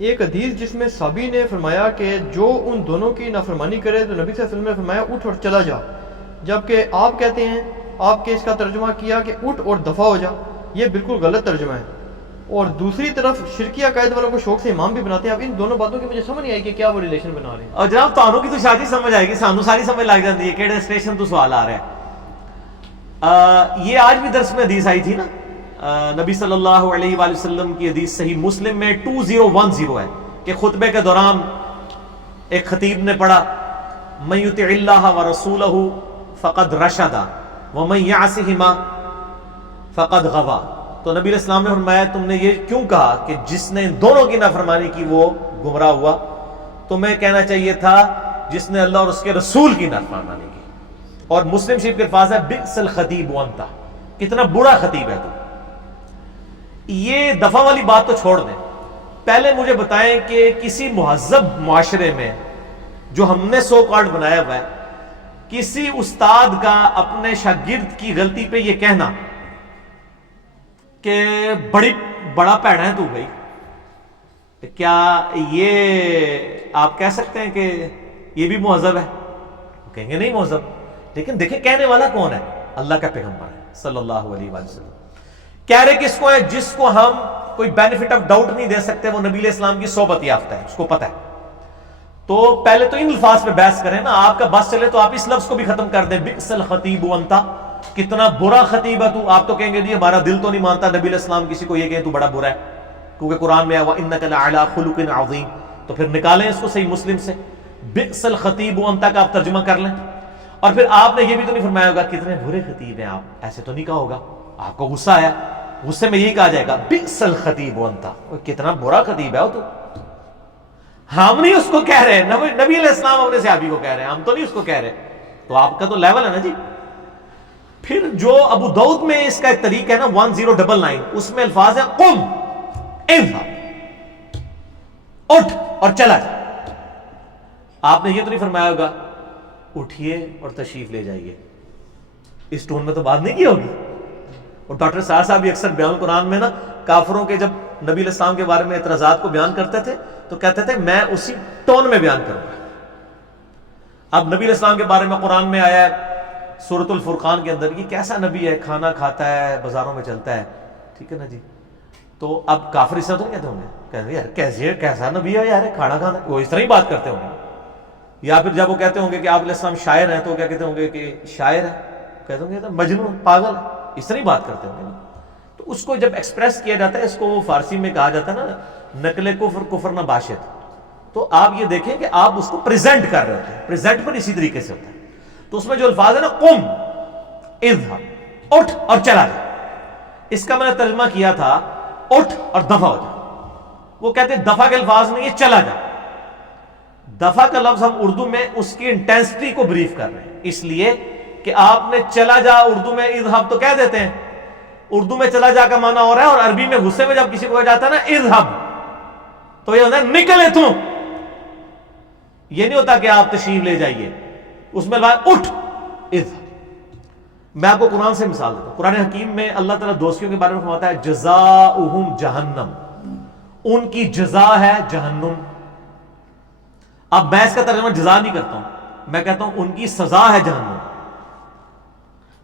ایک حدیث جس میں صحابی نے فرمایا کہ جو ان دونوں کی نافرمانی کرے تو نبی صلی اللہ علیہ وسلم نے فرمایا اٹھ اور چلا جا، جبکہ آپ کہتے ہیں، آپ کے اس کا ترجمہ کیا کہ اٹھ اور دفع ہو جا. یہ بالکل غلط ترجمہ ہے. اور دوسری طرف شرکی عقائد والوں کو شوق سے امام بھی بناتے ہیں. اب ان دونوں باتوں کی مجھے سمجھ نہیں آئی کہ کیا وہ ریلیشن بنا رہے ہیں. اور جناب تانوں کی تو شادی سمجھ آئے گی، سانو ساری سمجھ لگ جاتی ہے کیڑے اسٹیشن تو سوال آ رہا ہے. یہ آج بھی درس میں حدیث آئی تھی نا، نبی صلی اللہ علیہ وآلہ وسلم کی حدیث صحیح مسلم میں 2010 ہے کہ خطبے کے دوران ایک خطیب نے پڑھا من یطع اللہ ورسولہ فقد رشد ومن یعصہما فقد غوا. تو نبی علیہ السلام نے فرمایا تم نے یہ کیوں کہا کہ جس نے ان دونوں کی نافرمانی کی وہ گمراہ ہوا؟ تمہیں کہنا چاہیے تھا جس نے اللہ اور اس کے رسول کی نافرمانی کی. اور مسلم شریف کے الفاظ ہے بئس الخطیب وانت، کتنا برا خطیب ہے تو. یہ دفعہ والی بات تو چھوڑ دیں، پہلے مجھے بتائیں کہ کسی مہذب معاشرے میں جو ہم نے سو کارڈ بنایا ہوا ہے، کسی استاد کا اپنے شاگرد کی غلطی پہ یہ کہنا کہ بڑا پیڑا ہے تو بھائی، کیا یہ آپ کہہ سکتے ہیں کہ یہ بھی مہذب ہے؟ کہیں گے نہیں مہذب. لیکن دیکھیں کہنے والا کون ہے؟ اللہ کا پیغمبر ہے صلی اللہ علیہ وآلہ وسلم. کہہ رہے کس کو ہے؟ جس کو ہم کوئی بینیفٹ آف ڈاؤٹ نہیں دے سکتے، وہ نبی علیہ السلام کی صحبت یافتہ ہے، اس کو پتہ ہے. تو پہلے تو ان الفاظ پہ بحث کریں نا. آپ کا بس چلے تو آپ اس لفظ کو بھی ختم کر دیں، بئس الخطیب انت، کتنا برا خطیب ہے تو. آپ تو کہیں گے جی ہمارا دل تو نہیں مانتا نبی علیہ السلام کسی کو یہ کہیں تو بڑا برا ہے، کیونکہ قرآن میں ہے وَإِنَّكَ لَعَلَىٰ خُلُقٍ عَظِيمٍ. تو پھر نکالیں اس کو صحیح مسلم سے، بئس الخطیب انت کا آپ ترجمہ کر لیں. اور پھر آپ نے یہ بھی تو نہیں فرمایا ہوگا کتنے برے خطیب ہیں آپ، ایسے تو نہیں کہا ہوگا. آپ کو غصہ آیا، غصے میں یہی کہا جائے گا بئس الخطیب انت، کتنا برا خطیب ہے وہ تو. ہم نہیں اس کو کہہ رہے، نبی علیہ السلام اپنے صحابی کو کہہ رہے ہیں، ہم تو نہیں اس کو کہہ رہے. تو آپ کا تو لیول ہے نا جی. پھر جو ابو داؤد میں اس کا ایک طریق ہے نا 1099، اس میں الفاظ ہیں قم اذهب، اٹھ اور چلا جا. آپ نے یہ تو نہیں فرمایا ہوگا اٹھیے اور تشریف لے جائیے. اس ٹون میں تو بات نہیں کی ہوگی. اور ڈاکٹر سار صاحب بھی اکثر بیان قرآن میں نا کافروں کے جب نبی علیہ السلام کے بارے میں اعتراضات کو بیان کرتے تھے تو کہتے تھے میں اسی ٹون میں بیان کروں گا. اب نبی علیہ السلام کے بارے میں قرآن میں آیا ہے سورۃ الفرقان کے اندر، یہ کیسا نبی ہے، کھانا کھاتا ہے، بازاروں میں چلتا ہے، ٹھیک ہے نا جی. تو اب کافر اس طرح تو نہیں کہتے ہوں گے، کہتے ہیں یار کیسا نبی ہے یار، کھانا کھانا، وہ اس طرح ہی بات کرتے ہوں گے. یا پھر جب وہ کہتے ہوں گے کہ آپ علیہ السلام شاعر ہیں تو وہ کیا کہتے ہوں گے کہ شاعر ہے، کہتے ہوں گے مجنون، پاگل، اس طرح ہی بات کرتے ہوں گے نا. تو اس کو جب ایکسپریس کیا جاتا ہے، اس کو وہ فارسی میں کہا جاتا ہے نا نقل کفر کفر نہ باشد. تو آپ یہ دیکھیں کہ آپ اس کو پریزنٹ کر رہے ہوتے ہیں، پریزنٹ پر اسی طریقے سے ہوتا ہے. تو اس میں جو الفاظ ہے نا قم اذهب، اٹھ اور چلا جا، اس کا میں نے ترجمہ کیا تھا اٹھ اور دفع ہو جا. وہ کہتے ہیں دفع کے الفاظ نہیں، یہ چلا جا. دفع کا لفظ ہم اردو میں اس کی انٹینسٹی کو بریف کر رہے ہیں، اس لیے کہ آپ نے چلا جا اردو میں اذهب تو کہہ دیتے ہیں، اردو میں چلا جا کا معنی ہو رہا ہے، اور عربی میں غصے میں جب کسی کو کہا جاتا ہے نا اذهب تو یہ ہوتا ہے نکلے تو. یہ نہیں ہوتا کہ آپ تشریف لے جائیے، اس میں الفاظ اٹھ اذهب. میں آپ کو قرآن سے مثال دیتا ہوں. قرآن حکیم میں اللہ تعالیٰ دوستیوں کے بارے میں فرماتا ہے جزاؤہم جہنم، ان کی جزا ہے جہنم. اب میں اس کا ترجمہ جزا نہیں کرتا ہوں، میں کہتا ہوں ان کی سزا ہے جہنم.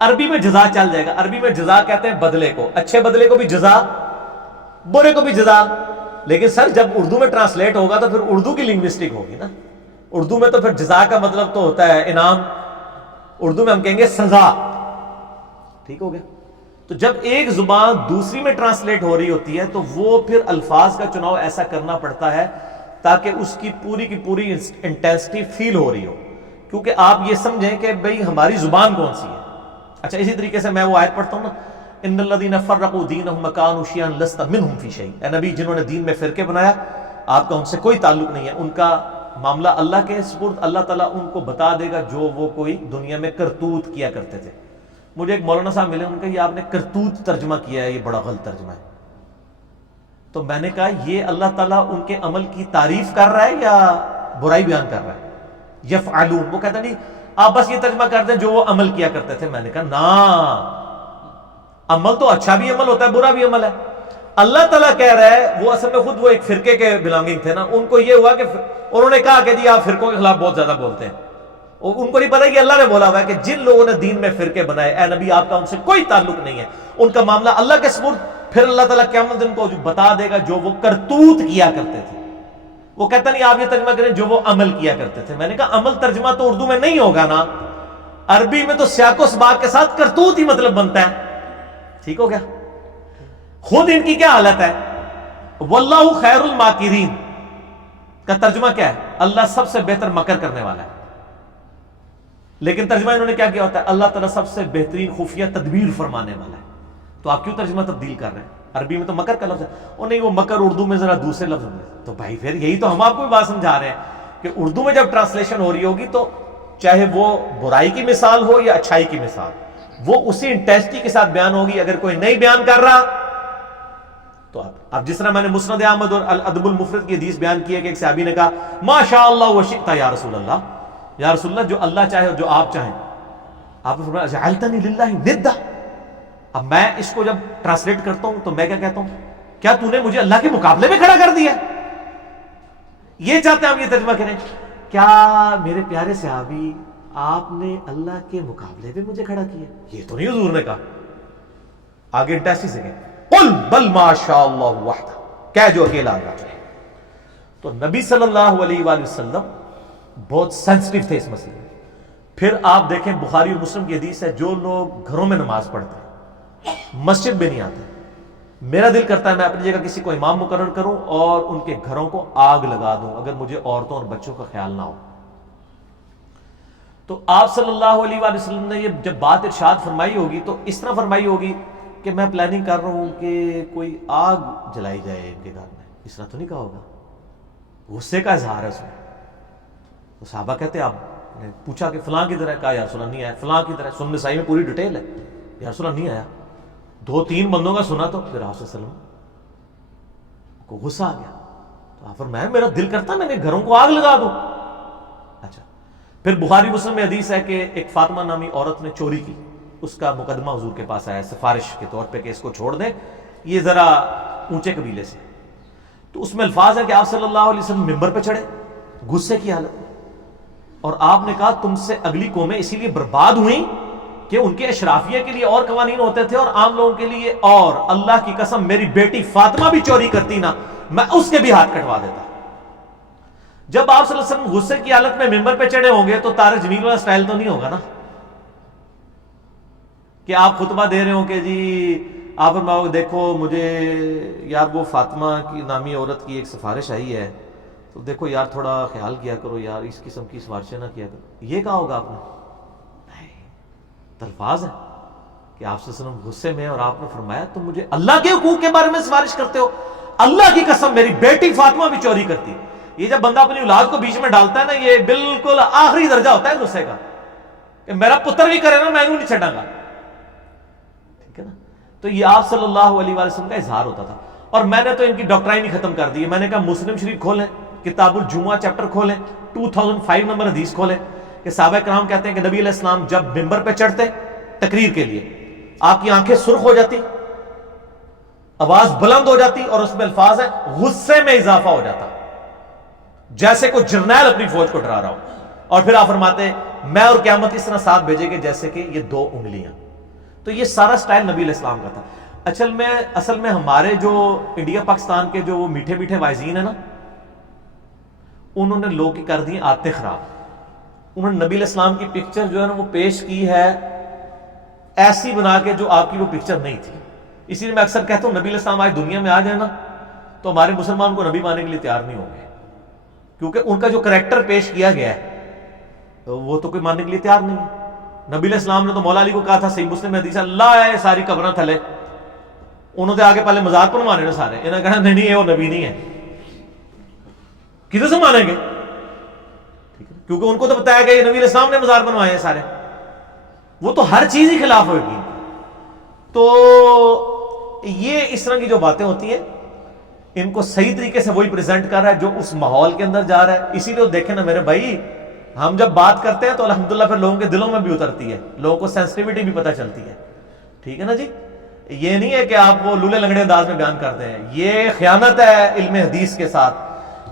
عربی میں جزا چل جائے گا، عربی میں جزا کہتے ہیں بدلے کو، اچھے بدلے کو بھی جزا، برے کو بھی جزا. لیکن سر جب اردو میں ٹرانسلیٹ ہوگا تو پھر اردو کی لنگوسٹک ہوگی نا. اردو میں تو پھر جزا کا مطلب تو ہوتا ہے انعام، اردو میں ہم کہیں گے سزا. ٹھیک ہو گیا. تو جب ایک زبان دوسری میں ٹرانسلیٹ ہو رہی ہوتی ہے تو وہ پھر الفاظ کا چناؤ ایسا کرنا پڑتا ہے تاکہ اس کی پوری انٹینسٹی فیل ہو رہی ہو. کیونکہ آپ یہ سمجھیں کہ بھئی ہماری زبان کون سی ہے. اچھا اسی طریقے سے میں وہ آیت پڑھتا ہوں نا ان الذین فرقوا دینہم وکانوا شیعا لست منہم فی شیء. اے نبی جنہوں نے دین میں فرقے بنایا آپ کا ان سے کوئی تعلق نہیں ہے، ان کا معاملہ اللہ کے سپرد، اللہ تعالیٰ ان کو بتا دے گا جو وہ کوئی دنیا میں کرتوت کیا کرتے تھے. مجھے ایک مولانا صاحب ملے، ان کا یہ آپ نے کرتوت ترجمہ کیا ہے، یہ بڑا غلط ترجمہ ہے. تو میں نے کہا یہ اللہ تعالیٰ ان کے عمل کی تعریف کر رہا ہے یا برائی بیان کر رہا ہے؟ یفعلون. وہ کہتا نہیں آپ بس یہ ترجمہ کر دیں جو وہ عمل کیا کرتے تھے. میں نے کہا نا، عمل تو اچھا بھی عمل ہوتا ہے، برا بھی عمل ہے. اللہ تعالیٰ کہہ رہا ہے، وہ اصل میں خود وہ ایک فرقے کے بلانگنگ تھے نا، ان کو یہ ہوا کہ انہوں نے کہا کہ جی آپ فرقوں کے خلاف بہت زیادہ بولتے ہیں، اور ان کو نہیں پتا کہ اللہ نے بولا ہوا ہے کہ جن لوگوں نے دین میں فرقے بنائے، اے نبی آپ کا ان سے کوئی تعلق نہیں ہے، ان کا معاملہ اللہ کے سپرد۔ پھر اللہ تعالیٰ قیامت دن کو بتا دے گا جو وہ کرتوت کیا کرتے تھے۔ وہ کہتا نہیں آپ یہ ترجمہ کریں جو وہ عمل کیا کرتے تھے۔ میں نے کہا عمل ترجمہ تو اردو میں نہیں ہوگا نا، عربی میں تو سیاق و سباق کے ساتھ کرتوت ہی مطلب بنتا ہے۔ ٹھیک ہو گیا؟ خود ان کی کیا حالت ہے؟ واللہ خیر الماکرین کا ترجمہ کیا ہے؟ اللہ سب سے بہتر مکر کرنے والا ہے، لیکن ترجمہ انہوں نے کیا کیا ہوتا ہے؟ اللہ تعالیٰ سب سے بہترین خفیہ تدبیر فرمانے والا ہے۔ تو آپ کیوں ترجمہ تبدیل کر رہے ہیں؟ عربی میں تو مکر کا لفظ ہے، اور نہیں وہ مکر اردو میں ذرا دوسرے لفظ میں۔ تو بھائی پھر یہی تو ہم آپ کو بھی بات سمجھا رہے ہیں کہ اردو میں جب ٹرانسلیشن ہو رہی ہوگی تو چاہے وہ برائی کی مثال ہو یا اچھائی کی مثال، وہ اسی انٹینسٹی کے ساتھ بیان ہوگی۔ اگر کوئی نہیں بیان کر رہا تو اب جس طرح میں نے مسند احمد اور الادب المفرد کی حدیث بیان کی ہے کہ ایک صحابی نے کہا ما شاء اللہ وشئت یا رسول اللہ، یا رسول اللہ جو اللہ چاہے اور جو آپ چاہیں۔ آپ نے فرمایا جعلتنی للہ ندا۔ اب میں اس کو جب ٹرانسلیٹ کرتا ہوں تو میں کیا کہتا ہوں؟ کیا تو نے مجھے اللہ کے مقابلے میں کھڑا کر دیا؟ یہ چاہتے ہیں ہم یہ ترجمہ کریں، کیا میرے پیارے صحابی آپ نے اللہ کے مقابلے میں مجھے کھڑا کیا؟ یہ تو نہیں حضور نے کہا۔ آگے انٹیسٹی سے کہیں قل بل ما شاء اللہ وحدہ، کہہ جو اکیلا اللہ چاہے۔ تو نبی صلی اللہ علیہ وآلہ وسلم بہت سینسٹیو تھے اس مسئلے میں۔ پھر آپ دیکھیں بخاری اور مسلم کی حدیث ہے، جو لوگ گھروں میں نماز پڑھتے ہیں مسجد میں نہیں آتے، میرا دل کرتا ہے میں اپنی جگہ کسی کو امام مقرر کروں اور ان کے گھروں کو آگ لگا دوں اگر مجھے عورتوں اور بچوں کا خیال نہ ہو۔ تو آپ صلی اللہ علیہ وآلہ وسلم نے یہ جب بات ارشاد فرمائی ہوگی تو اس طرح فرمائی ہوگی کہ میں پلاننگ کر رہا ہوں کہ کوئی آگ جلائی جائے ان کے گھر میں، اس طرح تو نہیں کہا ہوگا۔ غصے کا اظہار ہے اس میں۔ تو صحابہ کہتے آپ نے پوچھا کہ فلاں کی طرح، کہا یا رسول اللہ نہیں آیا، فلاں کی طرح، سنن نسائی میں پوری ڈیٹیل ہے، یا رسول اللہ نہیں آیا۔ 2-3 بندوں کا سنا تو پھر آپ صلی اللہ علیہ وسلم کو غصہ آ گیا۔ تو آپ فرمایا میرا دل کرتا میں نے گھروں کو آگ لگا دوں۔ اچھا، پھر بخاری مسلم میں حدیث ہے کہ ایک فاطمہ نامی عورت نے چوری کی، اس کا مقدمہ حضور کے پاس آیا سفارش کے طور پہ کہ اس کو چھوڑ دیں، یہ ذرا اونچے قبیلے سے۔ تو اس میں الفاظ ہے کہ آپ صلی اللہ علیہ وسلم ممبر پہ چڑھے غصے کی حالت میں، اور آپ نے کہا تم سے اگلی قومیں اسی لیے برباد ہوئیں کہ ان کے اشرافیہ کے لیے اور قوانین ہوتے تھے اور عام لوگوں کے لیے اور، اللہ کی قسم میری بیٹی فاطمہ بھی چوری کرتی نا، میں اس کے بھی ہاتھ کٹوا دیتا۔ جب آپ صلی اللہ علیہ وسلم غصے کی حالت میں ممبر پہ چڑھے ہوں گے تو طارق جمیل والا سٹائل تو نہیں ہوگا نا کہ آپ خطبہ دے رہے ہو کہ جی آپ فرماؤ دیکھو مجھے یار وہ فاطمہ کی نامی عورت کی ایک سفارش آئی ہے تو دیکھو یار تھوڑا خیال کیا کرو یار، اس قسم کی سفارشیں نہ کیا کرو، یہ کہا ہوگا آپ نے؟ الفاظ ہے کہ آپ صلی اللہ علیہ وسلم غصے میں، اور آپ نے فرمایا تم مجھے اللہ کے حقوق کے بارے میں سفارش کرتے ہو؟ اللہ کی قسم میری بیٹی فاطمہ بھی چوری کرتی۔ یہ جب بندہ اپنی اولاد کو بیچ میں ڈالتا ہے نا، یہ بالکل آخری درجہ ہوتا ہے غصے کا کہ میرا پتر بھی کرے نا میں نہیں چھڑاں گا، ٹھیک ہے نا۔ تو یہ آپ صلی اللہ علیہ وآلہ وسلم کا اظہار ہوتا تھا، اور میں نے تو ان کی ڈاکٹرائن ہی ختم کر دی ہے۔ میں نے کہا مسلم شریف کھولیں، کتاب الجمعہ چیپٹر کھولیں، 2005 نمبر حدیث کھولیں کہ صحابہ کرام کہتے ہیں کہ نبی علیہ السلام جب ممبر پہ چڑھتے تقریر کے لیے آپ کی آنکھیں سرخ ہو جاتی، آواز بلند ہو جاتی، اور اس میں الفاظ ہے غصے میں اضافہ ہو جاتا جیسے کوئی جرنیل اپنی فوج کو ڈرا رہا ہو، اور پھر آپ فرماتے میں اور قیامت اس طرح ساتھ بھیجے گے جیسے کہ یہ 2 انگلیاں۔ تو یہ سارا سٹائل نبی علیہ السلام کا تھا۔ اصل میں ہمارے جو انڈیا پاکستان کے جو وہ میٹھے میٹھے وائزین ہیں نا، انہوں نے لوگ کی کر دی عادتیں خراب۔ انہوں نے نبی علیہ السلام کی پکچر جو ہے نا وہ پیش کی ہے ایسی بنا کے جو آپ کی وہ پکچر نہیں تھی۔ اسی لیے میں اکثر کہتا ہوں نبی علیہ السلام آج دنیا میں آ جائے نا تو ہمارے مسلمان کو نبی ماننے کے لیے تیار نہیں ہوں گے، کیونکہ ان کا جو کریکٹر پیش کیا گیا ہے وہ تو کوئی ماننے کے لیے تیار نہیں ہے۔ نبی علیہ السلام نے تو مولا علی کو کہا تھا، صحیح مسلم میں حدیث ہے، اللہ ہے ساری قبراں تھلے، انہوں نے آگے پہلے مزار پر مانے نا سارے، انہوں نے کہا نہیں نہیں وہ نبی نہیں ہے، کدھر سے مانیں گے؟ کیونکہ ان کو تو بتایا گیا یہ نبی علیہ السلام نے مزار بنوائے ہیں سارے، وہ تو ہر چیز ہی خلاف ہوگی۔ تو یہ اس طرح کی جو باتیں ہوتی ہیں ان کو صحیح طریقے سے وہی پریزنٹ کر رہا ہے جو اس ماحول کے اندر جا رہا ہے۔ اسی لیے دیکھیں نا میرے بھائی، ہم جب بات کرتے ہیں تو الحمدللہ پھر لوگوں کے دلوں میں بھی اترتی ہے، لوگوں کو سینسٹیوٹی بھی پتہ چلتی ہے، ٹھیک ہے نا جی۔ یہ نہیں ہے کہ آپ وہ لولے لنگڑے انداز میں بیان کرتے ہیں. یہ خیانت ہے علم حدیث کے ساتھ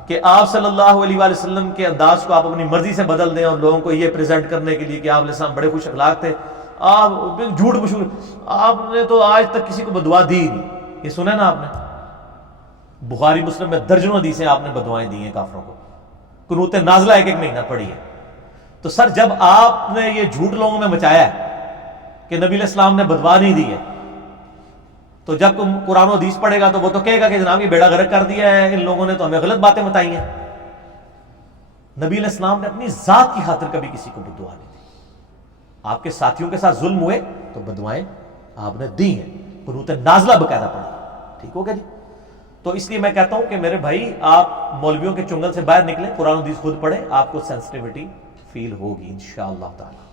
کہ آپ صلی اللہ علیہ وآلہ وسلم کے انداز کو آپ اپنی مرضی سے بدل دیں اور لوگوں کو یہ پریزنٹ کرنے کے لیے کہ آپ علیہ السلام بڑے خوش اخلاق تھے. آپ جھوٹ مشہور, آپ نے تو آج تک کسی کو بدعا دی ہی نہیں. یہ سنا نا آپ نے, بخاری مسلم میں درجنوں حدیثیں آپ نے بدوائیں دی ہیں کافروں کو, قنوت نازلہ ایک ایک مہینہ پڑھی ہے. تو سر جب آپ نے یہ جھوٹ لوگوں میں مچایا ہے کہ نبی علیہ السلام نے بدوا نہیں دی ہے, تو جب تم قرآن و حدیث پڑھے گا تو وہ تو کہے گا کہ جناب یہ بیڑا غرق کر دیا ہے, ان لوگوں نے تو ہمیں غلط باتیں بتائی ہیں. نبی علیہ السلام نے اپنی ذات کی خاطر کبھی کسی کو بدعا نہیں دی. آپ کے ساتھیوں کے ساتھ ظلم ہوئے تو بدوائیں آپ نے دی ہیں, قنوت نازلہ باقاعدہ پڑھی. ٹھیک ہو گیا جی. تو اس لیے میں کہتا ہوں کہ میرے بھائی آپ مولویوں کے چنگل سے باہر نکلیں, قرآن و حدیث خود پڑھیں, آپ کو سینسٹیوٹی فیل ہوگی انشاءاللہ تعالی.